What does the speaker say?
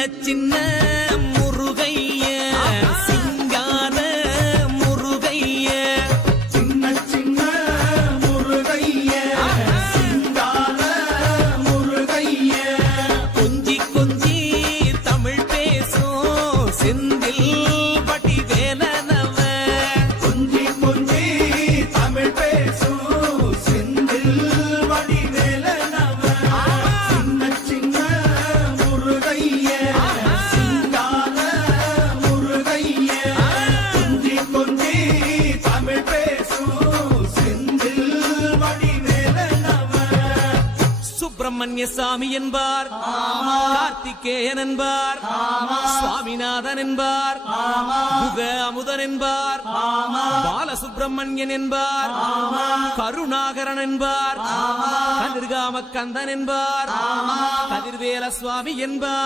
சின்ன முருகைய சிங்கார முருகைய சின்ன சின்ன முருகைய சிங்கார முருகைய கொஞ்சி கொஞ்சி தமிழ் பேசும் செந்தில் பட்டி வேலனவ கொஞ்சி கொஞ்சி தமிழ் பேசும் செந்தில் வடி வேலனவ சின்ன சின்ன முருகைய சிங்கார முருகைய கொஞ்சி கொஞ்சி தமிழ் பேசும் செந்தில் வடி வேலனவ சுப்பிரமணிய சாமி என்பார், கார்த்திகேயன் என்பார், சுவாமிநாதன் என்பார், முக அமுதன் என்பார், பாலசுப்பிரமணியன் என்பார், கருணாகரன் என்பார், கதிர்காம கந்தன் என்பார், கதிர்வேல சுவாமி என்பார்.